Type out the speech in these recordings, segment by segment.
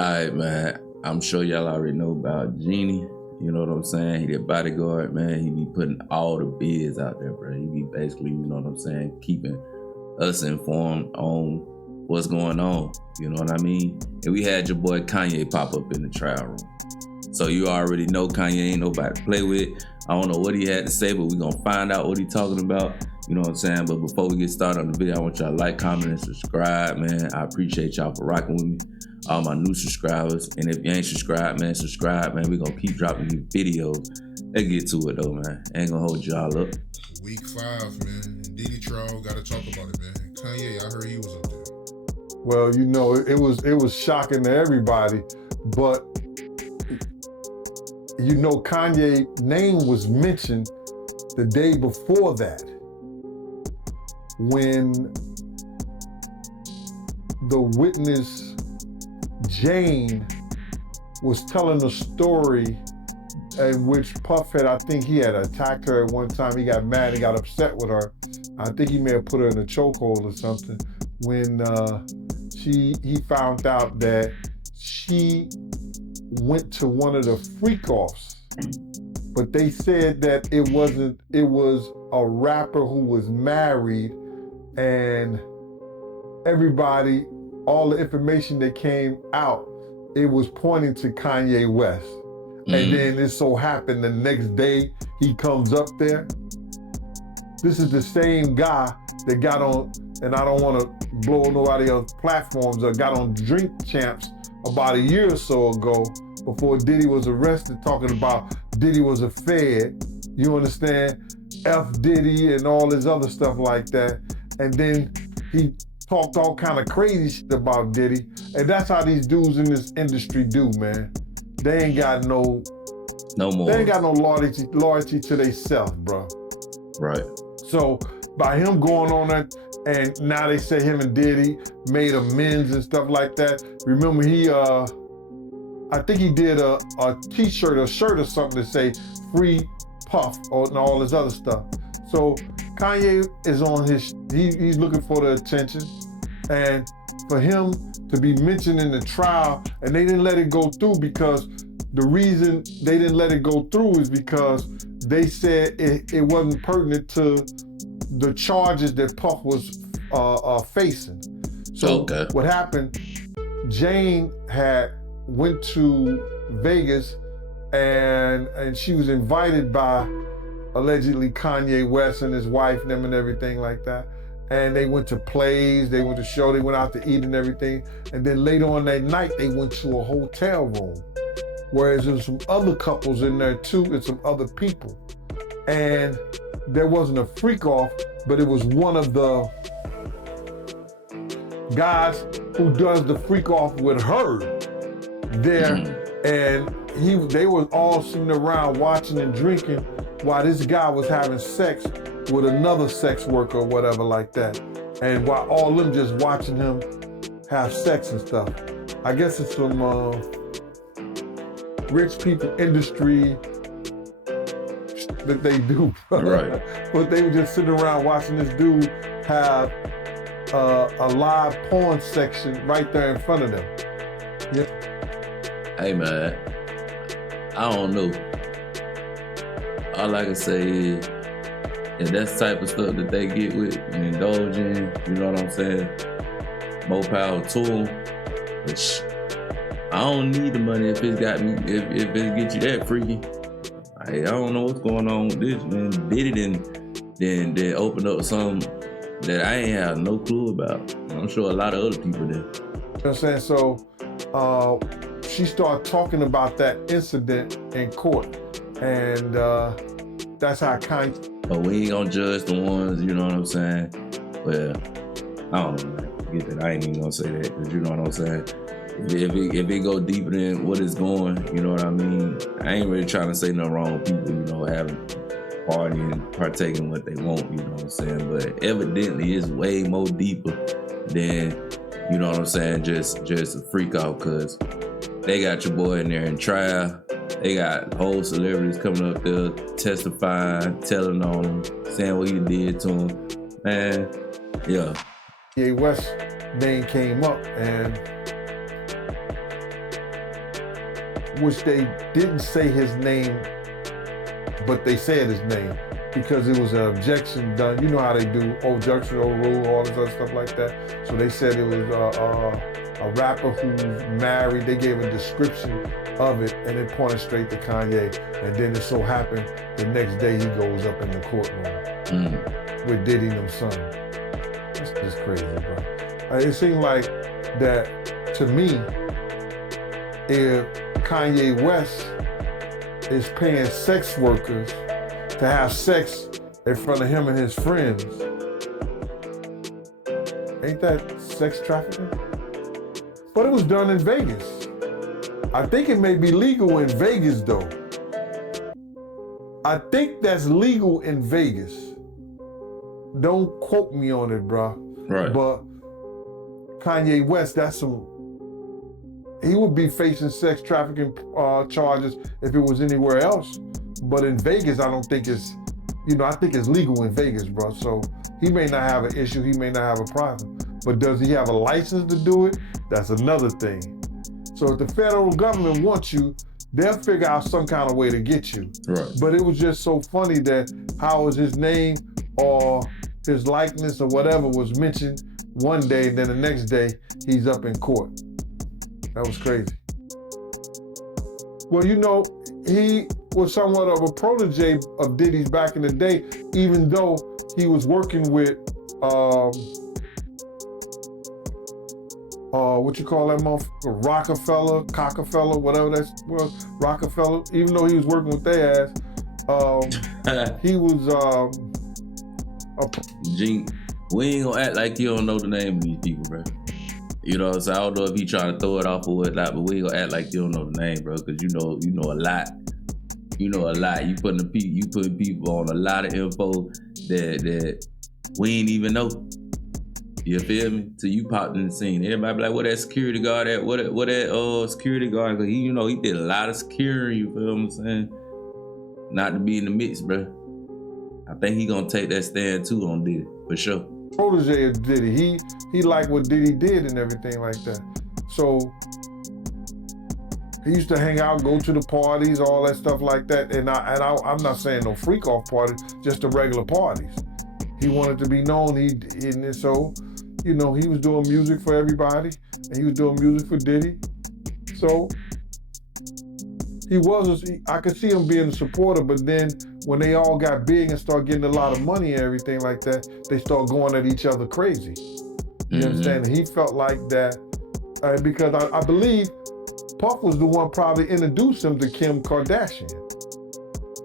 Alright, man. I'm sure y'all already know about Genie. You know what I'm saying? He the bodyguard, man. He be putting all the bids out there, bro. He be basically, you know what I'm saying, keeping us informed on what's going on. You know what I mean? And we had your boy Kanye pop up in the trial room. So you already know Kanye ain't nobody to play with. I don't know what he had to say, but we're gonna find out what he talking about. You know what I'm saying? But before we get started on the video, I want y'all to like, comment, and subscribe, man. I appreciate y'all for rocking with me. All my new subscribers. And if you ain't subscribed, man, subscribe, man. We're gonna keep dropping you videos. Let's get to it though, man. Ain't gonna hold y'all up. Week 5, man. Diddy trial, gotta talk about it, man. Kanye, I heard he was up there. Well, you know, it was shocking to everybody, but you know, Kanye's name was mentioned the day before that when the witness Jane was telling a story in which Puff had, I think he had attacked her at one time. He got mad, he got upset with her. I think he may have put her in a chokehold or something when he found out that she went to one of the freak-offs, but they said that it wasn't, it was a rapper who was married, and everybody, all the information that came out, it was pointing to Kanye West. And then it so happened the next day he comes up there. This is the same guy that got on, and I don't want to blow nobody else's platforms, or got on Drink Champs about a year or so ago before Diddy was arrested, talking about Diddy was a fed, you understand? F Diddy and all this other stuff like that. And then he talked all kind of crazy shit about Diddy. And that's how these dudes in this industry do, man. They ain't got no more. They ain't got no loyalty to themselves, bro. Right. So by him going on that, and now they say him and Diddy made amends and stuff like that. Remember he, I think he did a t-shirt or shirt or something to say free Puff and all this other stuff. So Kanye is on his, he's looking for the attention, and for him to be mentioned in the trial, and they didn't let it go through because the reason they didn't let it go through is because they said it wasn't pertinent to the charges that Puff was facing. So okay. What happened, Jane went to Vegas and she was invited by allegedly Kanye West and his wife and them and everything like that. And they went to plays, they went to show, they went out to eat and everything. And then later on that night, they went to a hotel room. Whereas there's some other couples in there too, and some other people. And there wasn't a freak off, but it was one of the guys who does the freak off with her there. And they were all sitting around watching and drinking while this guy was having sex with another sex worker or whatever like that. And while all them just watching him have sex and stuff. I guess it's some rich people industry that they do. Right. But they were just sitting around watching this dude have a live porn section right there in front of them. Yeah. Hey man, I don't know. All I can say is, if that's the type of stuff that they get with and indulge in, you know what I'm saying? More power to them. But I don't need the money if it's got me, if it get you that freaky. I don't know what's going on with this, man. Did it then opened up something that I ain't have no clue about. I'm sure a lot of other people did. You know what I'm saying? So she started talking about that incident in court. And that's how Kanye. But we ain't gonna judge the ones, you know what I'm saying? Well, I don't know, man. Forget that. I ain't even gonna say that, because you know what I'm saying? If it go deeper than what it's going, you know what I mean? I ain't really trying to say nothing wrong with people, you know, having party and partaking what they want, you know what I'm saying? But evidently it's way more deeper than, you know what I'm saying, just a freak out, because they got your boy in there in trial. They got whole celebrities coming up there testifying, telling on him, saying what he did to him. Man, yeah. Kanye West name came up, and which they didn't say his name, but they said his name because it was an objection done. You know how they do objection overrule, all this other stuff like that. So they said it was a rapper who's married. They gave a description of it, and it pointed straight to Kanye. And then it so happened the next day he goes up in the courtroom with Diddy and them son. It's just crazy, bro. It seemed like that to me, if Kanye West is paying sex workers to have sex in front of him and his friends, ain't that sex trafficking? But it was done in Vegas. I think it may be legal in Vegas though. I think that's legal in Vegas. Don't quote me on it, bro. Right. But Kanye West, he would be facing sex trafficking charges if it was anywhere else. But in Vegas, I don't think it's, I think it's legal in Vegas, bro. So he may not have an issue, he may not have a problem. But does he have a license to do it? That's another thing. So if the federal government wants you, they'll figure out some kind of way to get you. Right. But it was just so funny that how was his name or his likeness or whatever was mentioned one day, then the next day he's up in court. That was crazy. Well, he was somewhat of a protege of Diddy's back in the day, even though he was working with, what you call that motherfucker? Rockefeller, whatever that was, Rockefeller. Even though he was working with their ass, he was, Gene, we ain't gonna act like you don't know the name of these people, bro. You know what I'm saying? I don't know if he trying to throw it off or whatnot, but we ain't gonna act like you don't know the name, bro, because you know a lot. You know a lot. You putting people on a lot of info that we ain't even know. You feel me? Till you popped in the scene. Everybody be like, what that security guard at? What that security guard? Cause he did a lot of security, you feel what I'm saying? Not to be in the mix, bro. I think he gonna take that stand too on Diddy, for sure. Protege of Diddy. He liked what Diddy did and everything like that. So he used to hang out, go to the parties, all that stuff like that. And I'm not saying no freak off parties, just the regular parties. He wanted to be known. So he was doing music for everybody, and he was doing music for Diddy. So I could see him being a supporter, but then when they all got big and started getting a lot of money and everything like that, they start going at each other crazy. You understand? And he felt like that because I believe Puff was the one probably introduced him to Kim Kardashian,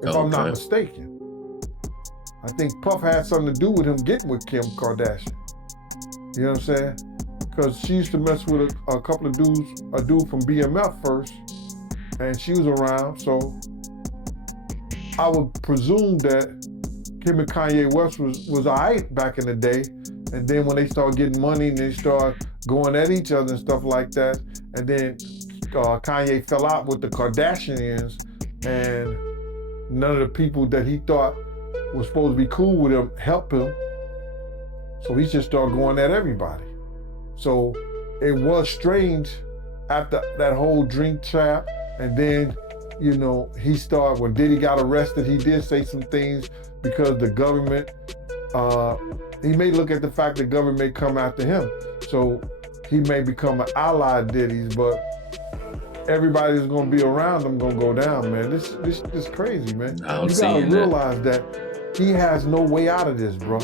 if I'm not mistaken. I think Puff had something to do with him getting with Kim Kardashian. You know what I'm saying? Because she used to mess with a couple of dudes, a dude from BMF first, and she was around, so I would presume that Kim and Kanye West was all right back in the day, and then when they started getting money and they started going at each other and stuff like that, and then Kanye fell out with the Kardashians, and none of the people that he thought was supposed to be cool with him helped him, so he just started going at everybody. So it was strange after that whole drink trap, and then he started, when Diddy got arrested, he did say some things because the government, he may look at the fact that government may come after him. So he may become an ally of Diddy's, but everybody that's gonna be around him gonna go down, man. This is crazy, man. You gotta realize that he has no way out of this, bro.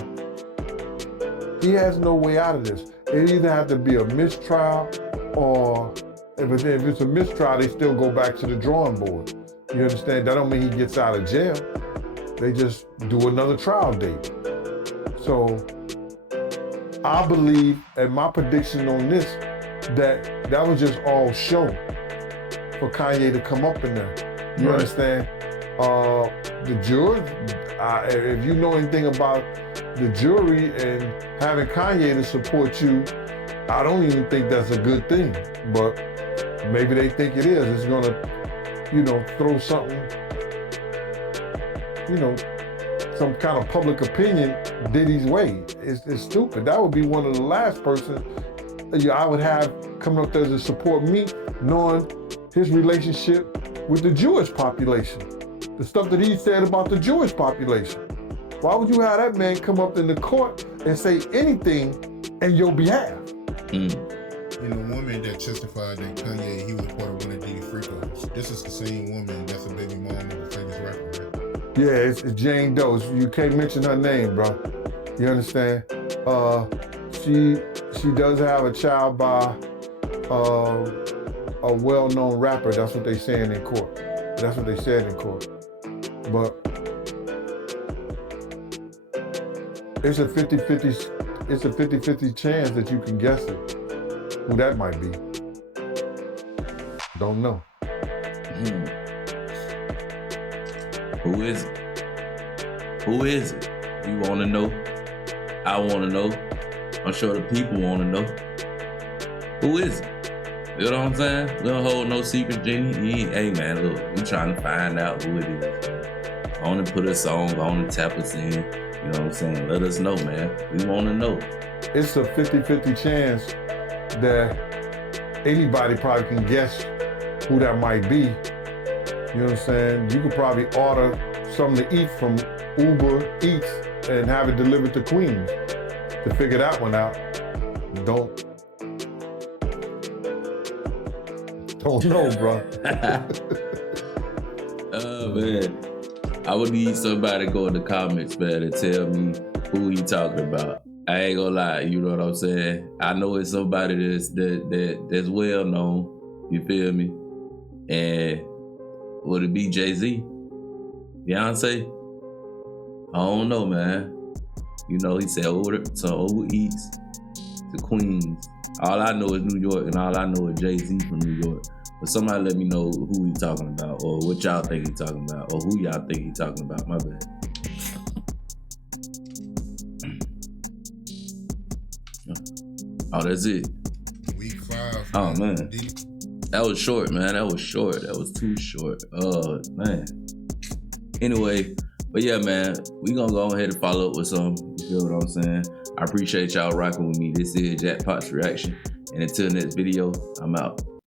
He has no way out of this. It either have to be a mistrial or if it's a mistrial, they still go back to the drawing board. You understand? That don't mean he gets out of jail. They just do another trial date. So I believe, and my prediction on this, that was just all show for Kanye to come up in there. You understand? The jury, if you know anything about the jury and having Kanye to support you, I don't even think that's a good thing. But maybe they think it is. It's gonna, throw something, some kind of public opinion Diddy's way. It's stupid. That would be one of the last persons I would have coming up there to support me, knowing his relationship with the Jewish population, the stuff that he said about the Jewish population. Why would you have that man come up in the court and say anything in your behalf? And the woman that testified that Kanye, he was part of one of Diddy freakouts. This is the same woman that's a baby mom of a famous rapper, right? Yeah, it's Jane Doe. You can't mention her name, bro. You understand? She does have a child by a well-known rapper. That's what they saying in court. That's what they said in court. But it's a 50-50 chance that you can guess it. Who that might be. Don't know. Who is it? Who is it? You want to know? I want to know. I'm sure the people want to know. Who is it? You know what I'm saying? We don't hold no secret, Jenny. Hey, man, look, we trying to find out who it is. I want to put a song on and tap us in. You know what I'm saying? Let us know, man. We want to know. It's a 50-50 chance that anybody probably can guess who that might be. You know what I'm saying? You could probably order something to eat from Uber Eats and have it delivered to Queens. To figure that one out, don't know, bro. Oh, man. I would need somebody to go in the comments, man, and tell me who he talking about. I ain't gonna lie, you know what I'm saying? I know it's somebody that's well known, you feel me? And would it be Jay-Z? Beyonce? I don't know, man. You know, he said Uber Eats to Queens. All I know is New York, and all I know is Jay-Z from New York. But somebody let me know who he talking about, or what y'all think he talking about, or who y'all think he talking about. My bad. Oh, that's it. Week 5. Oh, man. That was short, man. That was short. That was too short. Man. Anyway, but yeah, man, we gonna go ahead and follow up with some. You feel what I'm saying? I appreciate y'all rocking with me. This is Jackpot's Reaction. And until next video, I'm out.